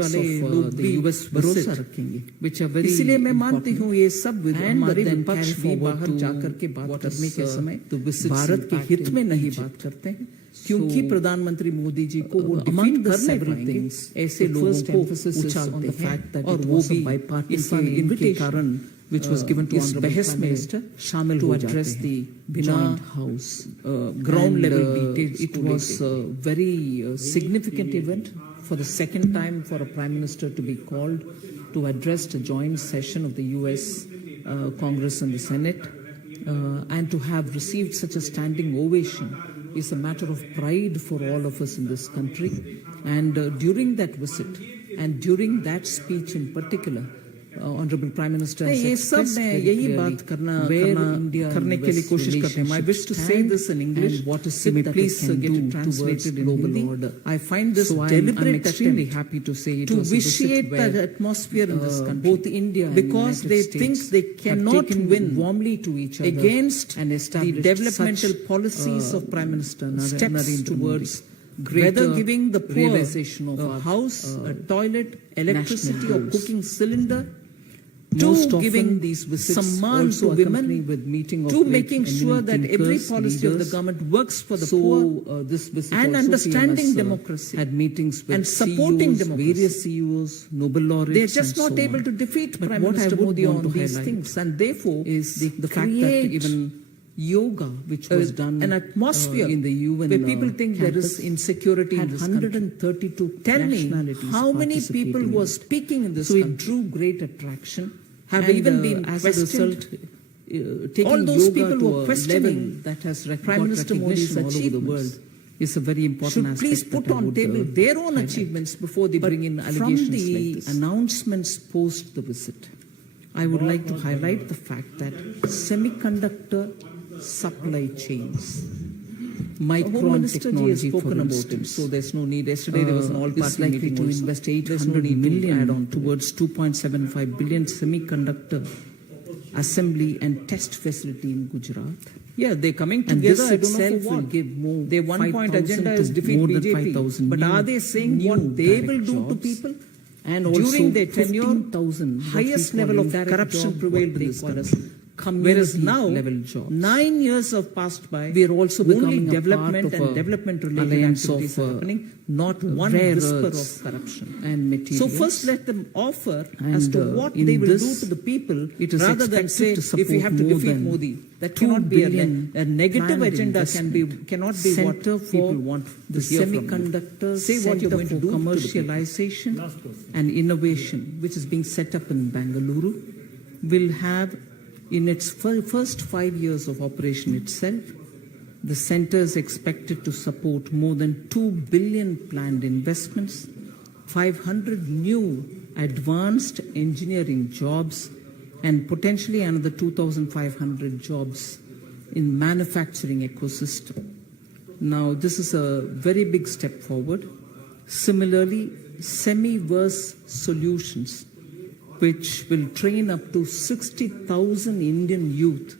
वाले लोग भी भरोसा रखेंगे। इसलिए मैं मानती हूँ ये सब हमारे विपक्ष भी बाहर जाकर के बात करने के समय भारत के हित में नहीं बात करते हैं, क्योंकि प्रधानमंत्री मोदी जी को वो डिफीट कर नहीं पाएंगे ऐसे लोगों को उछालते हैं, और वो भी इनके कारण which was given to Honorable Prime Minister शामिल हो जाते हैं बिना ground level details। It was a very significant event for the second time for a Prime Minister to be called to address a joint session of the US Congress and the Senate, and to have received such a standing ovation is a matter of pride for all of us in this country. And during that visit and during that speech in particular, Honorable Prime Minister has expressed यही बात करने के लिए कोशिश करते हैं। I wish to say this in English. What is it that please get it translated in Hindi? I find this deliberate extremely happy to say it to vitiate the atmosphere in this country, both India and because they think they cannot win warmly to each other against the developmental policies of Prime Minister steps towards whether giving the poor a house, a toilet, electricity or cooking cylinder, to giving these samman to women, to making sure that every policy of the government works for the poor, and understanding democracy, had meetings with and supporting democracy. Various CEOs, Nobel laureates, they are just not able to defeat Prime Minister Modi on these things, and therefore is the fact that even yoga, which was done an atmosphere in the UN where people think there is insecurity in this 132 country. Tell me how many people who are speaking in this country, it drew great attraction, have even been as a result all those people who are questioning that has Prime Minister Modi's achievements all over the world is a very important aspect. Should please put on table their own achievements before they bring in allegations from the like this. Announcements post the visit, I would like to highlight the fact that semiconductor supply chains, micron technology, for instance, so there's no need. Yesterday there was an all-party meeting to invest 800 million add-on towards 2.75 billion semiconductor assembly and test facility in Gujarat. Yeah, they're coming together. And this itself will give more. Their 1 point agenda is defeat BJP. But are they saying what they will do to people? And also during their tenure, highest level of corruption prevailed in this country. Whereas now, 9 years have passed by, we are also becoming development and development-related activities are happening, not one whisper of corruption and materials. So first let them offer as to what they will do to the people, rather than say, if we have to defeat Modi, that cannot be a negative agenda, cannot be what people want to hear from you. Say what you're going to do. Commercialization and innovation, which is being set up in Bengaluru, will have in its first 5 years of operation itself, the center is expected to support more than 2 billion planned investments, 500 new advanced engineering jobs, and potentially another 2,500 jobs in manufacturing ecosystem. Now, this is a very big step forward. Similarly, Semiverse Solutions, which will train up to 60,000 Indian youth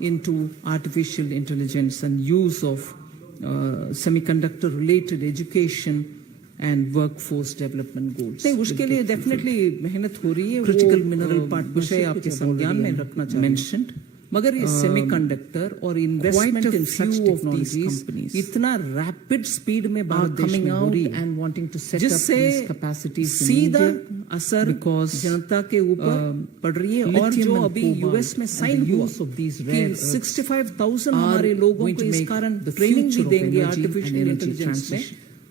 into artificial intelligence and use of semiconductor-related education and workforce development goals. नहीं, उसके लिए definitely मेहनत हो रही है. Critical mineral partnership आपके संज्ञान में रखना चाहिए. Mentioned. मगर ये semiconductor और investment in such technologies इतना rapid speed में भारत देश में हो रही है and wanting to set up these capacities सीधा असर जनता के ऊपर पड़ रही है. और जो अभी यूएस में साइन हुआ कि 65,000 हमारे लोगों को इस कारण ट्रेनिंग भी देंगे आर्टिफिशियल इंटेलिजेंस में,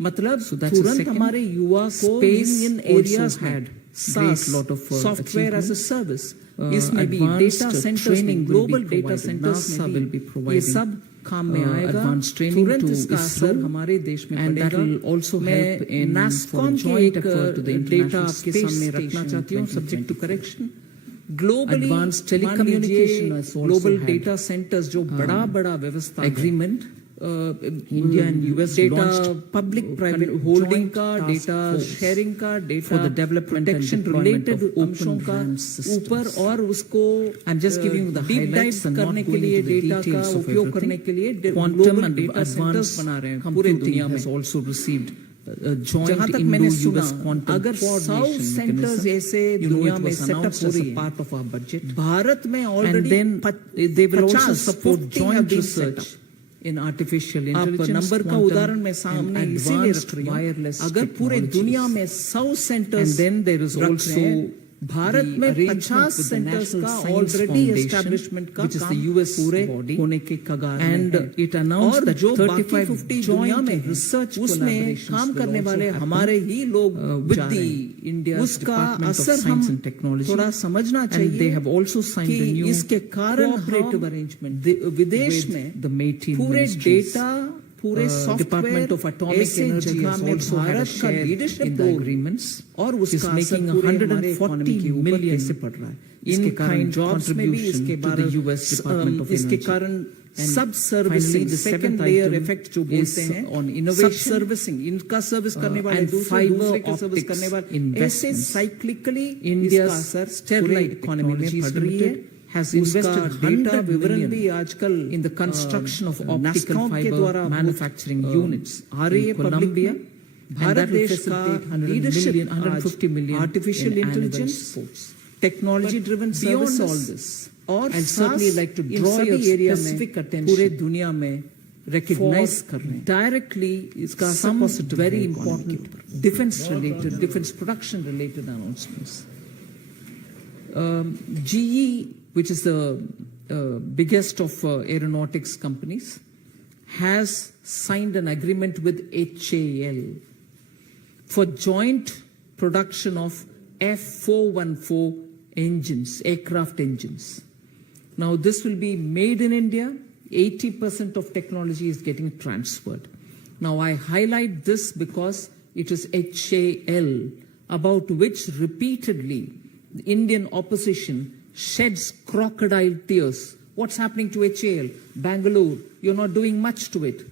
मतलब तुरंत हमारे युवा को इन एरियाज में सॉफ्टवेयर एज अ सर्विस, इसमें भी डेटा सेंटर्स में ग्लोबल डेटा सेंटर्स में भी ये सब काम में आएगा. तुरंत इसका असर हमारे देश में पड़ेगा. मैं नास्कॉम के एक डेटा आपके सामने रखना चाहती हूँ subject to correction. Globally advance telecommunication global data centres जो बड़ा बड़ा व्यवस्था agreement India and US data public private holding का, डेटा शेयरिंग का, data for the development protection related अंशों का ऊपर, और उसको I am just giving the deep dive करने के लिए डेटा का उपयोग करने के लिए क्वांटम एंड एडवांस बना रहे हैं पूरे दुनिया में. आल्सो रिसीव्ड जहां तक मैंने सुना, अगर 100 सेंटर्स ऐसे दुनिया में सेटअप हो रही है, भारत में already 50 in artificial intelligence, number का उदाहरण मैं सामने इसीलिए रख रही हूं, अगर पूरे दुनिया में 100 सेंटर्स रख रहे हैं, भारत में 50 सेंटर्स का ऑलरेडी एस्टैब्लिशमेंट का काम पूरे होने के कगार में है। और जो बाकी 50 दुनिया में रिसर्च उसमें काम करने वाले हमारे ही लोग उसका असर हम थोड़ा समझना चाहिए कि इसके कारण विदेश में पूरे डेटा, पूरे Department of Atomic Energy has also had a share in the agreements और is making 140 million in kind contribution to the US Department of इसके Energy. कारण सब सर्विसिंग सेकंड लेयर इफेक्ट जो बोलते हैं on innovation, सब servicing इनका service करने वाले दूसरे के सर्विस करने वाले ऐसे साइक्लिकली India's असर स्टेरलाइट इकोनॉमी में पड़ रही है, has invested डेटा विवरण $100 भी million आजकल in the construction of optical NASCOM के fiber द्वारा manufacturing units आ रही है in Colombia. भारत देश का leadership 150 million artificial in annual intelligence, exports. Technology driven Beyond services all this, और I'd certainly like to draw your specific attention पूरे दुनिया में recognize कर रहे हैं डायरेक्टली इसका some positive very important important defence related, defence production related announcements. GE, which is the biggest of aeronautics companies, has signed an agreement with HAL for joint production of F414 engines, aircraft engines. Now, this will be made in India. 80% of technology is getting transferred. Now, I highlight this because it is HAL, about which repeatedly the Indian opposition sheds crocodile tears. What's happening to HAL? Bangalore, you're not doing much to it.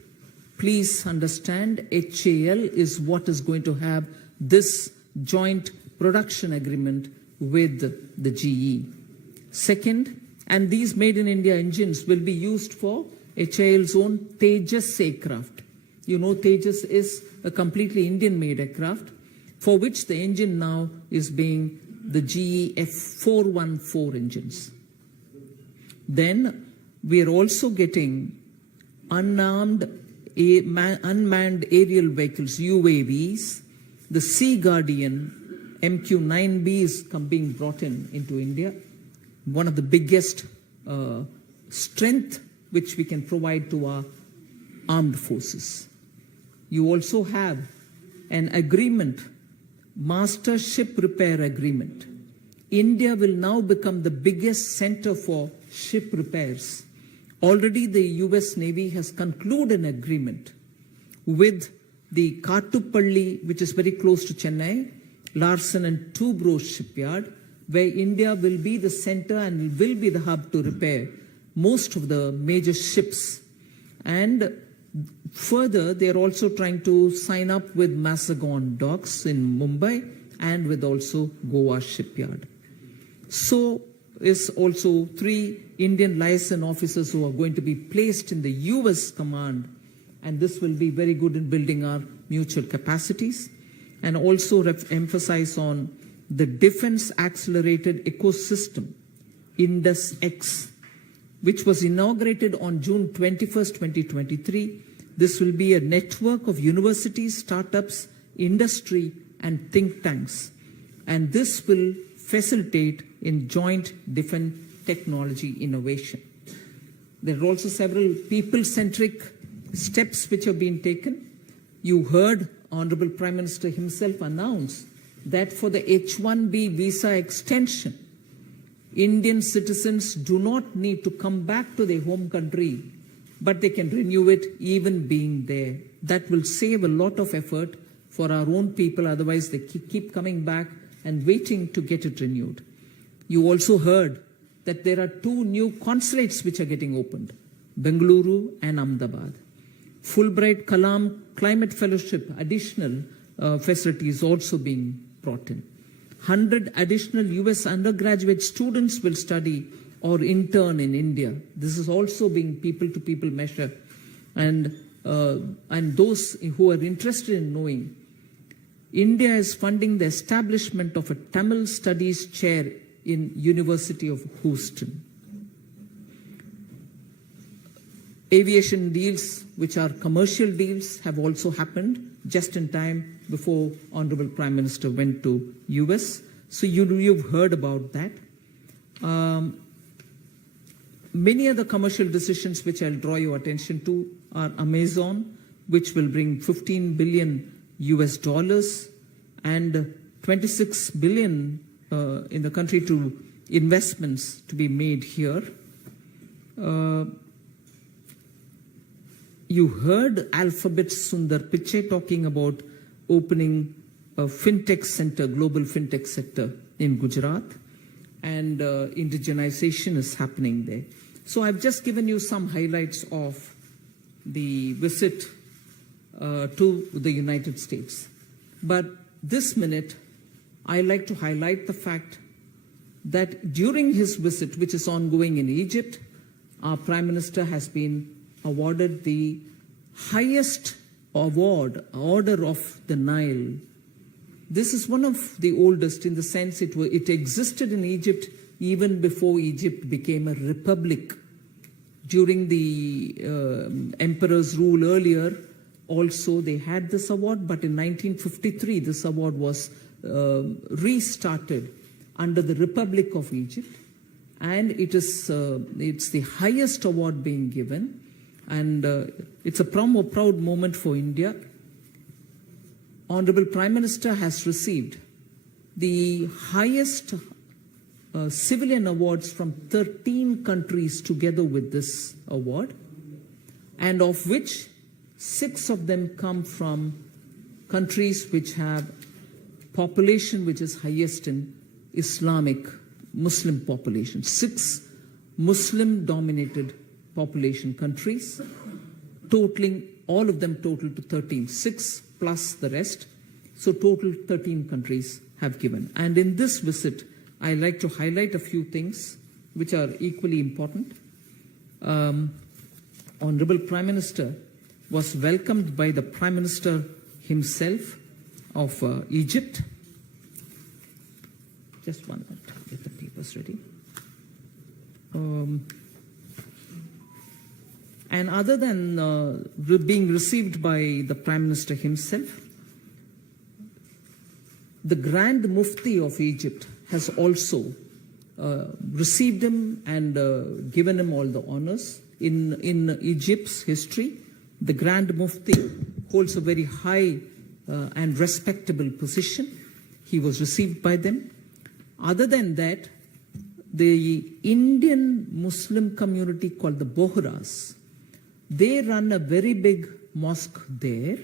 Please understand, HAL is what is going to have this joint production agreement with the GE. Second, and these made in India engines will be used for HAL's own Tejas aircraft. You know, Tejas is a completely Indian made aircraft for which the engine now is being the GE F414 engines. Then we are also getting unmanned aerial vehicles, UAVs. The Sea Guardian MQ-9B is being brought into India. One of the biggest strength which we can provide to our armed forces. You also have an agreement, Master Ship Repair Agreement. India will now become the biggest center for ship repairs. Already the US Navy has concluded an agreement with the Kattupalli, which is very close to Chennai, Larsen and Toubro shipyard, where India will be the center and will be the hub to repair most of the major ships. And further, they are also trying to sign up with Mazagon Docks in Mumbai and with also Goa shipyard. So is also 3 Indian liaison officers who are going to be placed in the US command, and this will be very good in building our mutual capacities, and also emphasize on the defense accelerated ecosystem, IndusX, which was inaugurated on June 21st, 2023. This will be a network of universities, startups, industry, and think tanks. And this will facilitate in joint defense technology innovation. There are also several people-centric steps which have been taken. You heard Honorable Prime Minister himself announce that for the H-1B visa extension, Indian citizens do not need to come back to their home country, but they can renew it even being there. That will save a lot of effort for our own people, otherwise they keep coming back and waiting to get it renewed. You also heard that there are 2 new consulates which are getting opened, Bengaluru and Ahmedabad. Fulbright Kalam Climate Fellowship, additional facilities also being brought in. 100 additional US undergraduate students will study or intern in India. This is also being people-to-people measure. And those who are interested in knowing, India is funding the establishment of a Tamil Studies Chair in University of Houston. Aviation deals, which are commercial deals, have also happened just in time before Honorable Prime Minister went to US. So you've heard about that. Many other commercial decisions which I'll draw your attention to are Amazon, which will bring $15 billion and 26 billion in the country to investments to be made here. You heard Alphabet Sundar Pichai talking about opening a fintech center, global fintech sector in Gujarat, and indigenization is happening there. So I've just given you some highlights of the visit to the United States. But this minute, I like to highlight the fact that during his visit, which is ongoing in Egypt, our Prime Minister has been awarded the highest award, Order of the Nile. This is one of the oldest in the sense it existed in Egypt even before Egypt became a republic. During the emperor's rule earlier, also they had this award, but in 1953 this award was restarted under the Republic of Egypt, and it's the highest award being given, and it's a proud moment for India. Honorable Prime Minister has received the highest civilian awards from 13 countries together with this award, and of which 6 of them come from countries which have population which is highest in Islamic Muslim population. 6 Muslim-dominated population countries, totaling, all of them total to 13, 6 plus the rest, so total 13 countries have given. And in this visit, I like to highlight a few things which are equally important. Honorable Prime Minister was welcomed by the Prime Minister himself of Egypt. Just one minute, get the papers ready. And other than being received by the Prime Minister himself, the Grand Mufti of Egypt has also received him and given him all the honors. In Egypt's history, the Grand Mufti holds a very high and respectable position. He was received by them. Other than that, the Indian Muslim community called the Bohras, they run a very big mosque there,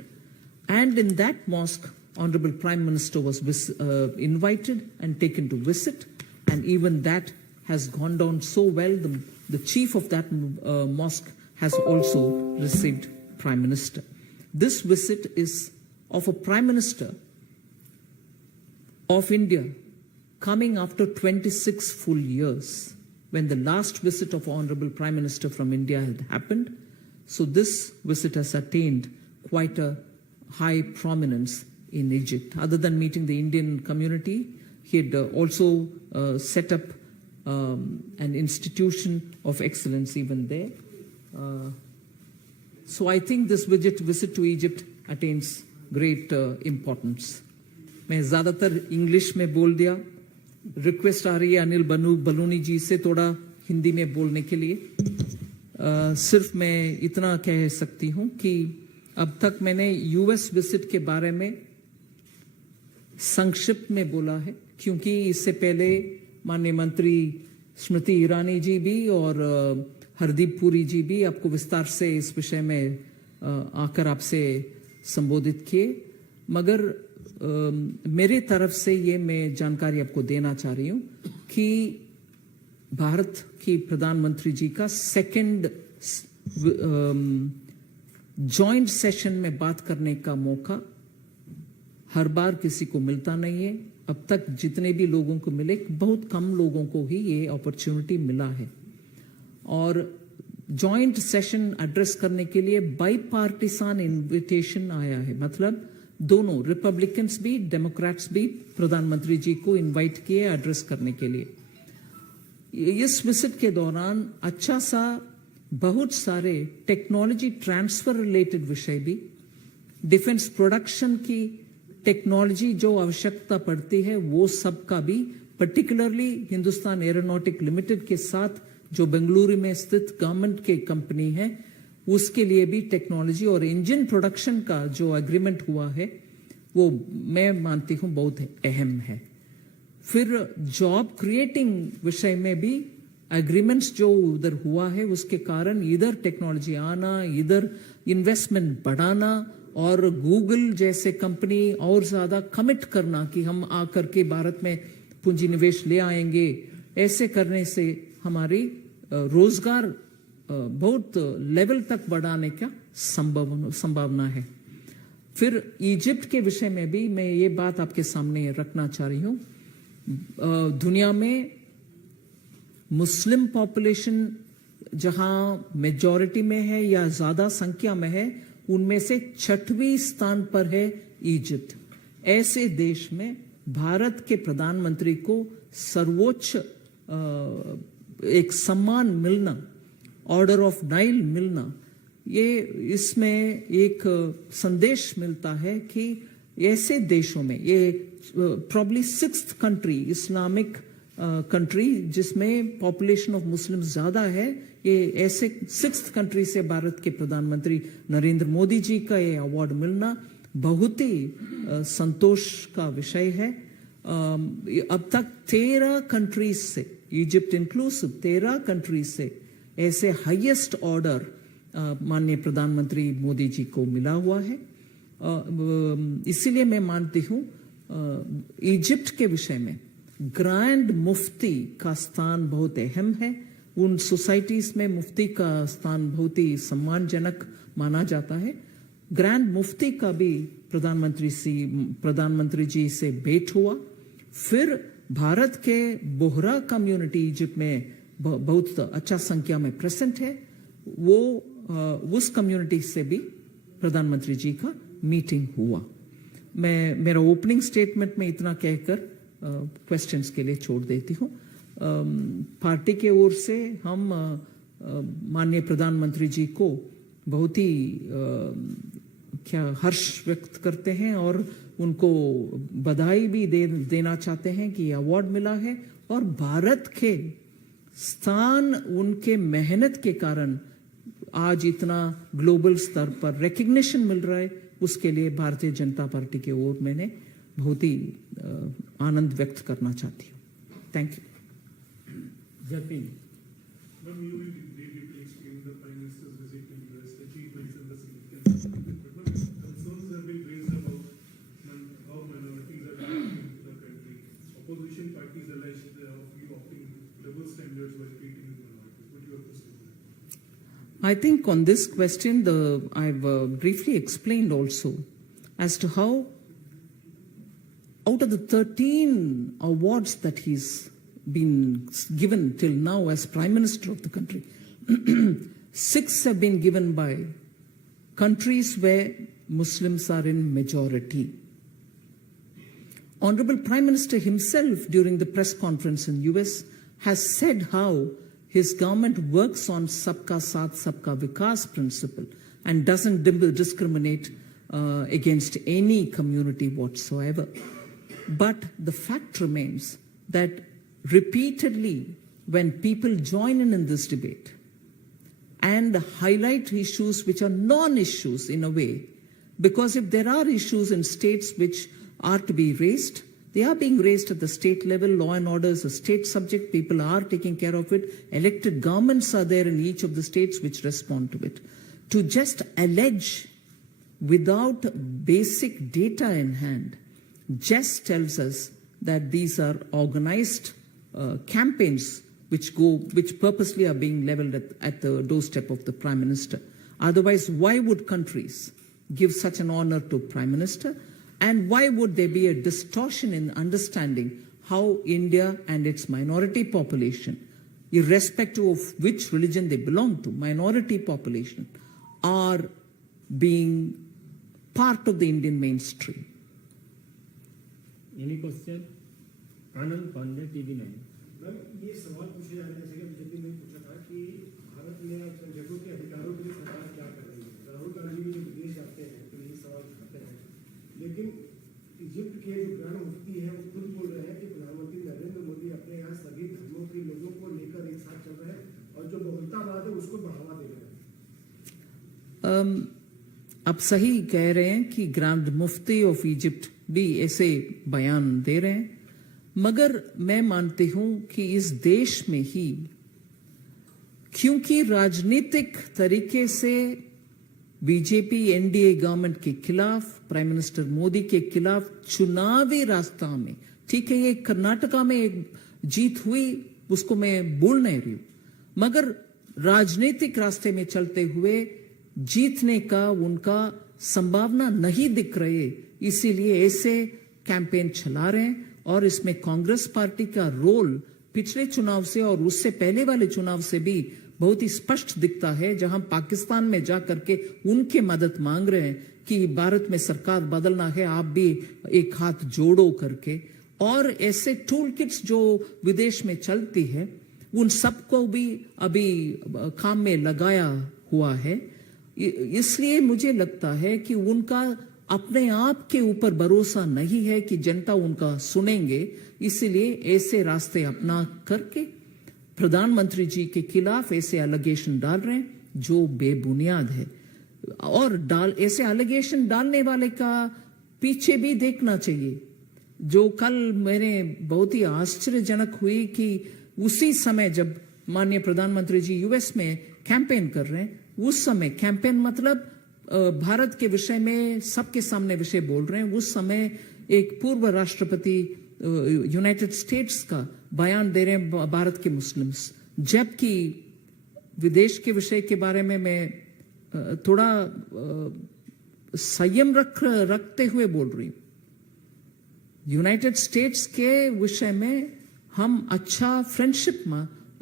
and in that mosque, Honorable Prime Minister was invited and taken to visit, and even that has gone down so well. The chief of that mosque has also received Prime Minister. This visit is of a Prime Minister of India coming after 26 full years, when the last visit of Honorable Prime Minister from India had happened. So this visit has attained quite a high prominence in Egypt. Other than meeting the Indian community, he had also set up an institution of excellence even there. So I think this visit to Egypt attains great importance. मैं ज़्यादातर English में बोल दिया. Request आ रही है अनिल बलूनी जी से थोड़ा हिंदी में बोलने के लिए. सिर्फ मैं इतना कह सकती हूँ कि अब तक मैंने यूएस विजिट के बारे में संक्षिप्त में बोला है, क्योंकि इससे पहले माननीय मंत्री स्मृति ईरानी जी भी और हरदीप पुरी जी भी आपको विस्तार से इस विषय में आकर आपसे संबोधित किए, मगर मेरे तरफ से ये मैं जानकारी आपको देना चाह रही हूँ कि भारत की प्रधानमंत्री जी का सेकंड जॉइंट सेशन में बात करने का मौका हर बार किसी को मिलता नहीं है. अब तक जितने भी लोगों को मिले, बहुत कम लोगों को ही ये अपॉर्चुनिटी मिला है. और जॉइंट सेशन एड्रेस करने के लिए बाई पार्टिसान इन्विटेशन आया है, मतलब दोनों रिपब्लिकन्स भी डेमोक्रेट्स भी प्रधानमंत्री जी को इनवाइट किए एड्रेस करने के लिए। इस विजिट के दौरान अच्छा सा बहुत सारे टेक्नोलॉजी ट्रांसफर रिलेटेड विषय भी, डिफेंस प्रोडक्शन की टेक्नोलॉजी जो आवश्यकता पड़ती है वो सब का भी, पर्टिकुलरली हिंदुस्तान एरोनॉटिक लिमिटेड के साथ जो बेंगलुरु में स्थित गवर्नमेंट के कंपनी है उसके लिए भी टेक्नोलॉजी और इंजन प्रोडक्शन का जो एग्रीमेंट हुआ है वो मैं मानती हूं बहुत अहम है। फिर जॉब क्रिएटिंग विषय में भी एग्रीमेंट्स जो उधर हुआ है उसके कारण इधर टेक्नोलॉजी आना, इधर इन्वेस्टमेंट बढ़ाना और गूगल जैसे कंपनी और ज्यादा कमिट करना कि हम आकर के भारत में पूंजी निवेश ले आएंगे, ऐसे करने से हमारी रोजगार बहुत लेवल तक बढ़ाने का संभावना है। फिर इजिप्ट के विषय में भी मैं ये बात आपके सामने रखना चाह रही हूं। दुनिया में मुस्लिम पॉपुलेशन जहां मेजॉरिटी में है या ज्यादा संख्या में है, उनमें से 6वें स्थान पर है इजिप्ट। ऐसे देश में भारत के प्रधानमंत्री को सर्वोच्च एक सम्मान मिलना, ऑर्डर ऑफ नाइल मिलना, ये इसमें एक संदेश मिलता है कि ऐसे देशों में, ये probably 6th country, Islamic country जिसमें पॉपुलेशन ऑफ मुस्लिम्स ज्यादा है, ये ऐसे 6th कंट्री से भारत के प्रधानमंत्री नरेंद्र मोदी जी का ये अवार्ड मिलना बहुत ही संतोष का विषय है। अब तक 13 कंट्रीज से, इजिप्ट इंक्लूसिव 13 कंट्रीज से ऐसे हाईएस्ट ऑर्डर माननीय प्रधानमंत्री मोदी जी को मिला हुआ है। इसीलिए मैं मानती हूं इजिप्ट के विषय में ग्रैंड मुफ्ती का स्थान बहुत अहम है। उन सोसाइटीज में मुफ्ती का स्थान बहुत ही सम्मानजनक माना जाता है। ग्रैंड मुफ्ती का भी प्रधानमंत्री जी से भेंट हुआ। फिर भारत के बोहरा कम्युनिटी इजिप्ट में बहुत अच्छा संख्या में प्रेजेंट है, वो उस कम्युनिटी से भी प्रधानमंत्री जी का मीटिंग हुआ। मैं मेरा ओपनिंग स्टेटमेंट में इतना कहकर क्वेश्चंस के लिए छोड़ देती हूँ। पार्टी के ओर से हम माननीय प्रधानमंत्री जी को बहुत ही हर्ष व्यक्त करते हैं और उनको बधाई भी देना चाहते हैं कि अवार्ड मिला है और भारत के स्थान उनके मेहनत के कारण आज इतना ग्लोबल स्तर पर रिकग्निशन मिल रहा है। उसके लिए भारतीय जनता पार्टी के ओर मैंने बहुत ही आनंद व्यक्त करना चाहती हूँ। Thank you. I think on this question, I've briefly explained also as to how out of the 13 awards that he's been given till now as Prime Minister of the country, 6 have been given by countries where Muslims are in majority. Honorable Prime Minister himself during the press conference in US has said how his government works on Sabka Saath Sabka Vikas principle and doesn't discriminate against any community whatsoever. But the fact remains that repeatedly when people join in this debate and highlight issues which are non-issues in a way, because if there are issues in states which are to be raised, they are being raised at the state level. Law and order is a state subject. People are taking care of it. Elected governments are there in each of the states which respond to it. To just allege without basic data in hand just tells us that these are organized campaigns which purposely are being leveled at the doorstep of the Prime Minister. Otherwise, why would countries give such an honor to Prime Minister? And why would there be a distortion in understanding how India and its minority population, irrespective of which religion they belong to, minority population, are being part of the Indian mainstream. Any question? Anand Pandey, TV9. Ma'am ये सवाल पूछे जा रहे हैं, जैसे कि BJP ने पूछा था कि भारत में संरक्षकों के अधिकारों के लिए सरकार क्या कर रही है। राहुल गांधी भी जब विदेश जाते हैं तो ये सवाल उठाते हैं, लेकिन इजिप्ट के जो ग्रांड मुफ्ती हैं वो खुद बोल रहे हैं कि प्रधानमंत्री नरेंद्र मोदी अपने यहाँ सभी धर्मों के लोगों को लेकर एक साथ चल रहे हैं और जो बहुलतावाद है उसको बढ़ावा दे रहे हैं। आप सही कह रहे हैं कि ग्रैंड मुफ्ती ऑफ इजिप्ट भी ऐसे बयान दे रहे हैं, मगर मैं मानती हूं कि इस देश में ही क्योंकि राजनीतिक तरीके से बीजेपी एनडीए गवर्नमेंट के खिलाफ, प्राइम मिनिस्टर मोदी के खिलाफ चुनावी रास्ता में, ठीक है ये कर्नाटका में एक जीत हुई उसको मैं बोल नहीं रही हूं, मगर राजनीतिक रास्ते में चलते हुए जीतने का उनका संभावना नहीं दिख रही, इसीलिए ऐसे कैंपेन चला रहे हैं। और इसमें कांग्रेस पार्टी का रोल पिछले चुनाव से और उससे पहले वाले चुनाव से भी बहुत ही स्पष्ट दिखता है, जहां पाकिस्तान में जाकर के उनके मदद मांग रहे हैं कि भारत में सरकार बदलना है, आप भी एक हाथ जोड़ो करके। और ऐसे टूल किट्स जो विदेश में चलती है उन सबको भी अभी काम में लगाया हुआ है। इसलिए मुझे लगता है कि उनका अपने आप के ऊपर भरोसा नहीं है कि जनता उनका सुनेंगे, इसीलिए ऐसे रास्ते अपना करके प्रधानमंत्री जी के खिलाफ ऐसे एलिगेशन डाल रहे हैं जो बेबुनियाद है। और ऐसे एलिगेशन डालने वाले का पीछे भी देखना चाहिए। जो कल मेरे बहुत ही आश्चर्यजनक हुई कि उसी समय जब माननीय प्रधानमंत्री जी यूएस में कैंपेन कर रहे हैं, उस समय कैंपेन मतलब भारत के विषय में सबके सामने विषय बोल रहे हैं, उस समय एक पूर्व राष्ट्रपति यूनाइटेड स्टेट्स का बयान दे रहे हैं भारत के मुस्लिम्स, जबकि विदेश के विषय के बारे में मैं थोड़ा संयम रखते हुए बोल रही हूं। यूनाइटेड स्टेट्स के विषय में हम अच्छा फ्रेंडशिप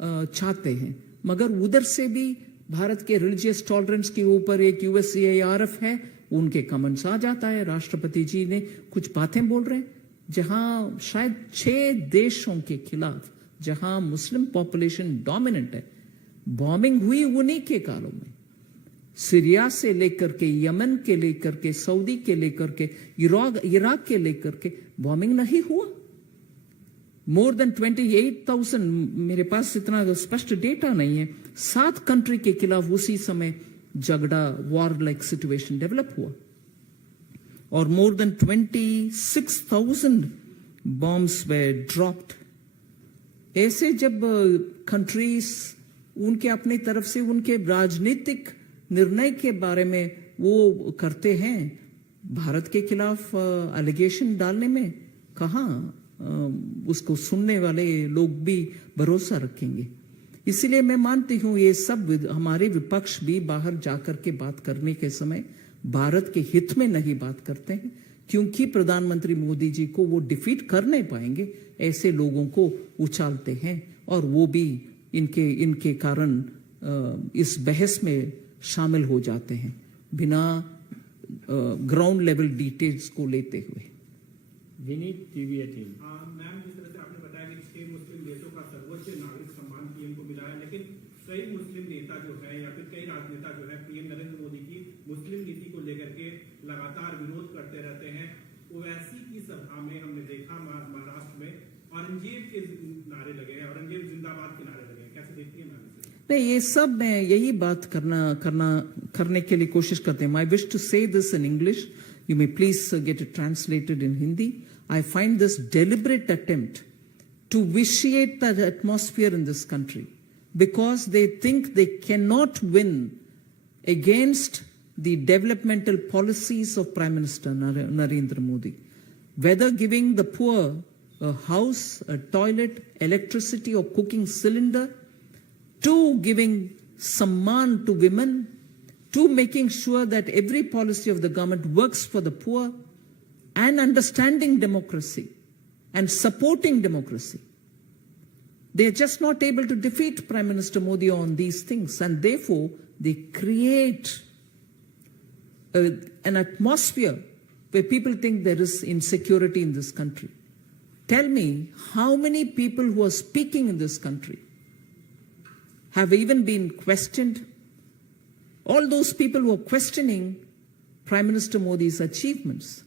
चाहते हैं, मगर उधर से भी भारत के रिलीजियस टॉलरेंस के ऊपर एक यूएससीआईआरएफ है, उनके कमेंट्स आ जाता है। राष्ट्रपति जी ने कुछ बातें बोल रहे हैं, जहां शायद 6 देशों के खिलाफ जहां मुस्लिम पॉपुलेशन डोमिनेंट है, बॉम्बिंग हुई उन्हीं के कालों में। सीरिया से लेकर के, यमन के लेकर के, सऊदी के लेकर के, इराक के लेकर के बॉम्बिंग नहीं हुआ। मोर देन 28,000, मेरे पास इतना स्पष्ट डेटा नहीं है, 7 कंट्री के खिलाफ उसी समय झगड़ा, वॉर लाइक सिचुएशन डेवलप हुआ। और मोर देन 26,000 बॉम्ब्स वे ड्रॉप्ड। ऐसे जब कंट्रीज उनके अपनी तरफ से उनके राजनीतिक निर्णय के बारे में वो करते हैं, भारत के खिलाफ एलिगेशन डालने में कहां उसको सुनने वाले लोग भी भरोसा रखेंगे। इसलिए मैं मानती हूं ये सब हमारे विपक्ष भी बाहर जाकर के बात करने के समय भारत के हित में नहीं बात करते हैं, क्योंकि प्रधानमंत्री मोदी जी को वो डिफीट कर नहीं पाएंगे, ऐसे लोगों को उछालते हैं और वो भी इनके कारण इस बहस में शामिल हो जाते हैं बिना ग्राउंड लेवल डिटेल्स को लेते हुए। विनीत, TV18। मैम, जिस तरह से आपने बताया कि 6 मुस्लिम देशों का सर्वोच्च नागरिक सम्मान पीएम को मिला है, लेकिन कई मुस्लिम नेता जो है या फिर कई राजनेता जो है पीएम नरेंद्र मोदी की मुस्लिम नीति को लेकर के लगातार विरोध करते रहते हैं। ओवैसी की सभा में हमने देखा महाराष्ट्र में औरंगजेब के नारे लगे हैं, औरंगजेब जिंदाबाद के नारे लगे हैं, कैसे देखती है मैम? नहीं, ये सब मैं यही बात करने के लिए कोशिश करते हैं। आई विश टू से this in English, you may please get it translated in Hindi. I find this deliberate attempt to vitiate the atmosphere in this country because they think they cannot win against the developmental policies of Prime Minister Narendra Modi. Whether giving the poor a house, a toilet, electricity or cooking cylinder, to giving samman to women, to making sure that every policy of the government works for the poor and understanding democracy and supporting democracy. They are just not able to defeat Prime Minister Modi on these things, and therefore they create an atmosphere where people think there is insecurity in this country. Tell me how many people who are speaking in this country have even been questioned. All those people who are questioning Prime Minister Modi's achievements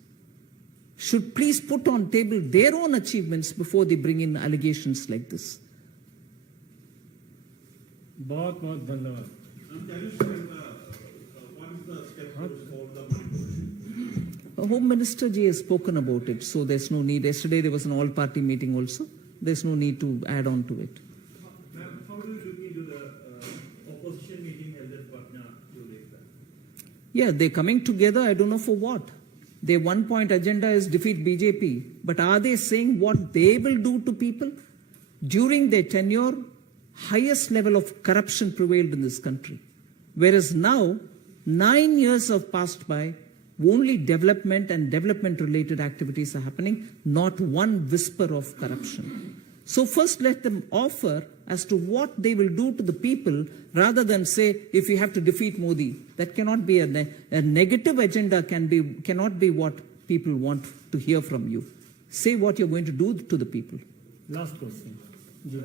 should please put on table their own achievements before they bring in allegations like this. बहुत बहुत धन्यवाद. Home Minister ji has spoken about it, so there's no need. Yesterday there was an all-party meeting also. There's no need to add on to it. Ma'am, how do you look into the opposition meeting held at Patna 2 days back? Yeah, they're coming together. I don't know for what. Their one-point agenda is defeat BJP. But are they saying what they will do to people? During their tenure, highest level of corruption prevailed in this country. Whereas now, 9 years have passed by, only development and development-related activities are happening, not one whisper of corruption. So first let them offer as to what they will do to the people rather than say, if you have to defeat Modi. That cannot be a negative agenda, cannot be what people want to hear from you. Say what you're going to do to the people. Last question. जी.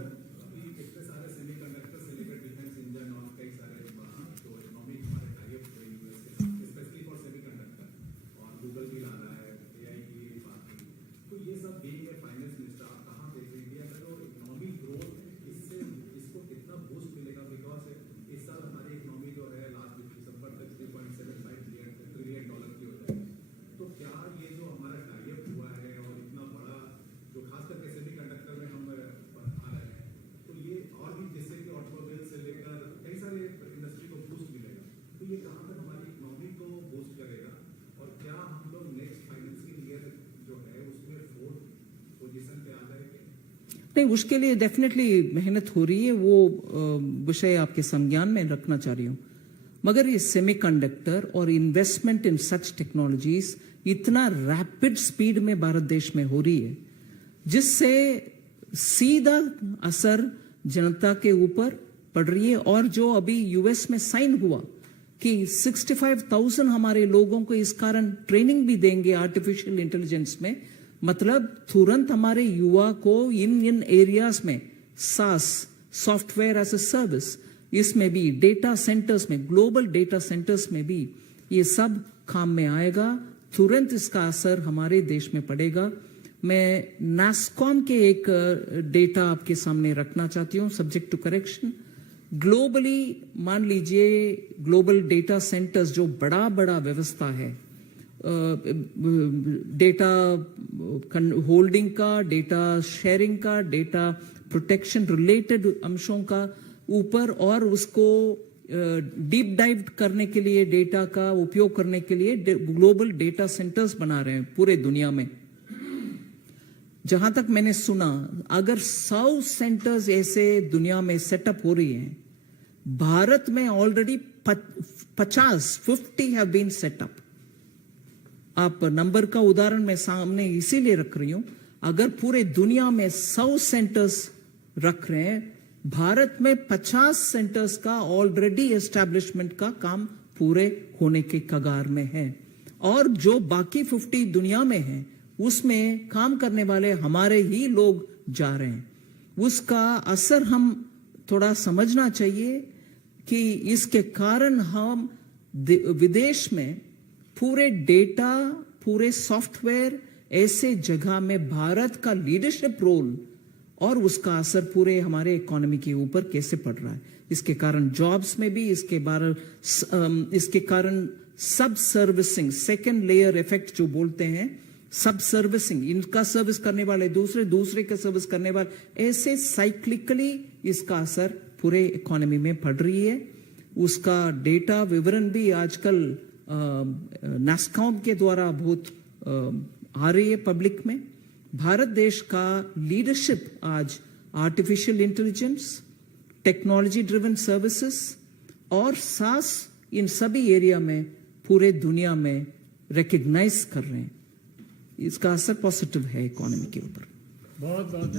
नहीं, उसके लिए definitely मेहनत हो रही है, वो विषय आपके संज्ञान में रखना चाह रही हूँ. मगर ये सेमीकंडक्टर और इन्वेस्टमेंट इन सच टेक्नोलॉजीज इतना रैपिड स्पीड में भारत देश में हो रही है, जिससे सीधा असर जनता के ऊपर पड़ रही है. और जो अभी यूएस में साइन हुआ कि 65,000 हमारे लोगों को इस कारण ट्रेनिंग भी देंगे आर्टिफिशियल इंटेलिजेंस में, मतलब तुरंत हमारे युवा को इन एरियाज में सास सॉफ्टवेयर एज ए सर्विस, इसमें भी डेटा सेंटर्स में, ग्लोबल डेटा सेंटर्स में भी ये सब काम में आएगा. तुरंत इसका असर हमारे देश में पड़ेगा. मैं नास्कॉम के एक डेटा आपके सामने रखना चाहती हूँ, सब्जेक्ट टू करेक्शन. ग्लोबली मान लीजिए ग्लोबल डेटा सेंटर्स जो बड़ा बड़ा व्यवस्था है, डेटा होल्डिंग का, डेटा शेयरिंग का, डेटा प्रोटेक्शन रिलेटेड अंशों का ऊपर, और उसको डीप डाइव करने के लिए, डेटा का उपयोग करने के लिए ग्लोबल डेटा सेंटर्स बना रहे हैं पूरे दुनिया में. जहां तक मैंने सुना, अगर 100 सेंटर्स ऐसे दुनिया में सेटअप हो रही हैं, भारत में ऑलरेडी 50 हैव बीन सेटअप. आप नंबर का उदाहरण मैं सामने इसीलिए रख रही हूं, अगर पूरे दुनिया में 100 सेंटर्स रख रहे हैं, भारत में 50 सेंटर्स का ऑलरेडी एस्टैब्लिशमेंट का काम पूरे होने के कगार में है. और जो बाकी 50 दुनिया में हैं, उसमें काम करने वाले हमारे ही लोग जा रहे हैं. उसका असर हम थोड़ा समझना चाहिए कि इसके कारण हम विदेश में पूरे डेटा, पूरे सॉफ्टवेयर ऐसे जगह में भारत का लीडरशिप रोल और उसका असर पूरे हमारे इकोनॉमी के ऊपर कैसे पड़ रहा है. इसके कारण जॉब्स में भी, इसके कारण सब सर्विसिंग, सेकेंड लेयर इफेक्ट जो बोलते हैं, सब सर्विसिंग, इनका सर्विस करने वाले दूसरे का सर्विस करने वाले, ऐसे साइक्लिकली इसका असर पूरे इकोनॉमी में पड़ रही है. उसका डेटा विवरण भी आजकल नास्कॉम के द्वारा बहुत आ रही है पब्लिक में. भारत देश का लीडरशिप आज artificial intelligence, technology driven services और सास, इन सभी एरिया में पूरे दुनिया में रिकॉग्नाइज कर रहे हैं. इसका असर पॉजिटिव है इकोनॉमी के ऊपर. बहुत बहुत